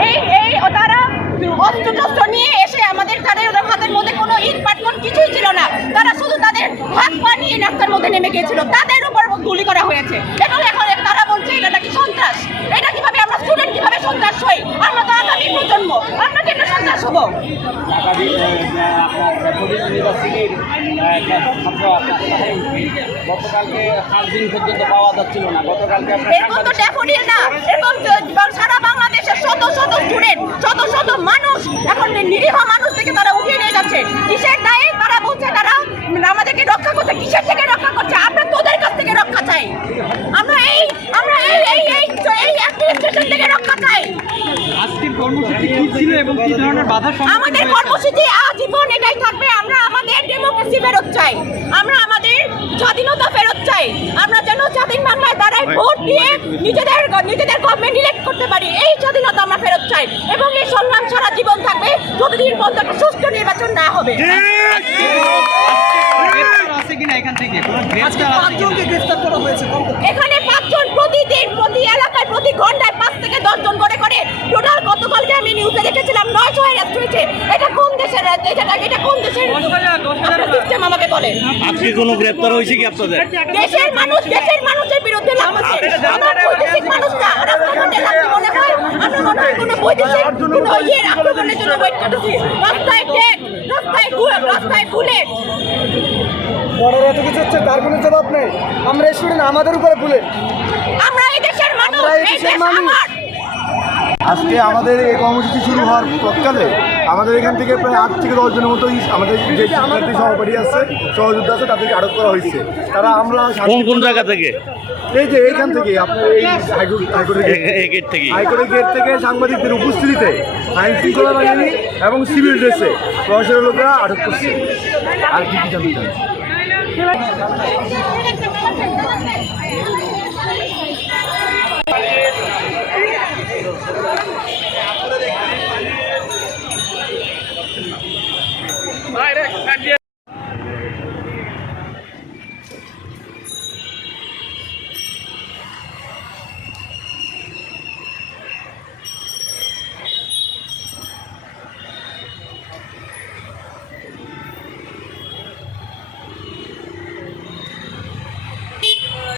এই এই তারা অস্ত্র টস্ত্র নিয়ে এসে আমাদের তাদের ওদের হাতের মধ্যে কোনো ইট পাটকন কিছুই ছিল না। তারা শুধু তাদের হাত পা নিয়ে রাস্তার মধ্যে নেমে গিয়েছিল। তাদের উপর গুলি করা হয়েছে। এবং এখন তারা বলছে এটা নাকি সন্ত্রাস? এটা কীভাবে আমরা স্টুডেন্ট কীভাবে সন্ত্রাস হই? আমরা তো আগামী প্রজন্ম। আমরা কেন সন্ত্রাস হব? গতকালকে সাত দিন পর্যন্ত পাওয়া যাচ্ছিল না। গতকালকে এরকম তো সাংবাদিক- ড্যাফোডিল না। এরকম তো সারা বাংলাদেশের শত শত স্টুডেন্ট শত শত মানুষ এখন নিরীহ মানুষ থেকে তারা উঠিয়ে নিয়ে যাচ্ছে। কিসের দায়ে? তারা বলছে তারা আমাদেরকে রক্ষা করছে। কিসের থেকে রক্ষা করছে? আমরা তোদের কাছ থেকে রক্ষা চাই। আমরা এই আমরা এই এই এই এই অ্যাডমিনিস্ট্রেশন থেকে রক্ষা চাই। আজকের কর্মসূচি কি ছিল এবং কি ধরনের বাধা আমাদের কর্মসূচি আজীবন এটাই থাকবে। আমরা আমাদের ডেমোক্রেসি ফেরত চাই। আমরা আমাদের স্বাধীনতা ফেরত চাই। আমরা যেন স্বাধীন বাংলায় দাঁড়ায় ভোট দিয়ে নিজেদের নিজেদের গভর্নমেন্ট ইলেক্ট করতে পারি। এই স্বাধীনতা আমরা ফেরত চাই এবং এই সংগ্রাম সারা জীবন থাকবে যতদিন পর্যন্ত একটা সুষ্ঠু নির্বাচন না হবে আছে কিনা এখান থেকে কোনো গ্রেফতার আছে কিনা? গ্রেফতার করা হয়েছে এখানে পাঁচজন প্রতিদিন প্রতি এলাকায় প্রতি ঘন্টায় পাঁচ থেকে দশ জন করে করে। টোটাল গতকালকে আমি নিউজে দেখেছিলাম নয়শো অ্যারেস্ট হয়েছে। এটা কোন দেশের এটা এটা কোন দেশের সিস্টেম আমাকে বলেন আজকে কোনো গ্রেপ্তার হয়েছে কি আপনাদের? দেশের মানুষ দেশের মানুষের ইয়ের আক্রমণের জন্য ওয়েট করতেছি। রাস্তায় ট্যাগ রাস্তায় রাস্তায় বুলেট। বড় এত কিছু হচ্ছে তার কোনো জবাব নেই। আমরা স্টুডেন্ট আমাদের উপরে বুলেট। আমরা এই দেশের মানুষ এই দেশের দেশ মানুষ। আমার। আজকে আমাদের এই কর্মসূচি শুরু হওয়ার তৎকালে আমাদের এখান থেকে প্রায় আট থেকে দশ জনের মতো আমাদের যে শিক্ষার্থী সহপাঠী আছে সহযোদ্ধা আছে তাদেরকে আটক করা হয়েছে। তারা আমরা কোন কোন জায়গা থেকে? এই যে এইখান থেকে আপনার এই হাইকোর্টের গেট গেট থেকে। হাইকোর্টের গেট থেকে সাংবাদিকদের উপস্থিতিতে আইন শৃঙ্খলা বাহিনী এবং সিভিল ড্রেসে প্রশাসনের লোকেরা আটক করছে। আর কি কি জানতে